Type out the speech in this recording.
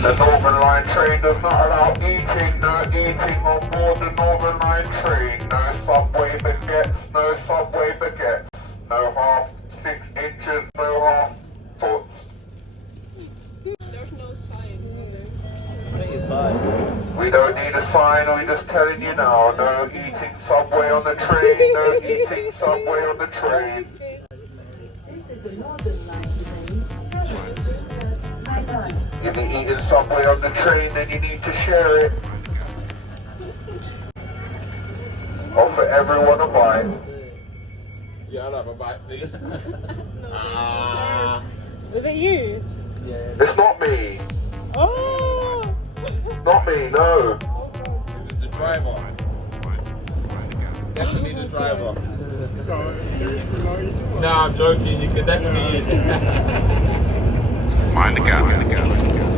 The Northern Line train does not allow eating, no eating on board the Northern Line train. No subway baguettes, no subway baguettes. No half 6 inches, no half foot. There's no sign. I think it's fine. We don't need a sign, we're just telling you now. No eating subway on the train, no eating subway on the train. This is the Northern Line train. My God. If you're eating subway on the train, then you need to share it. Offer everyone a bite. Yeah, I'll have a bite, please. Was it you? Yeah. It's not me. Oh! Not me, no. It's the driver. Definitely the driver. No, I'm joking. You can definitely eat it. Mind the gap.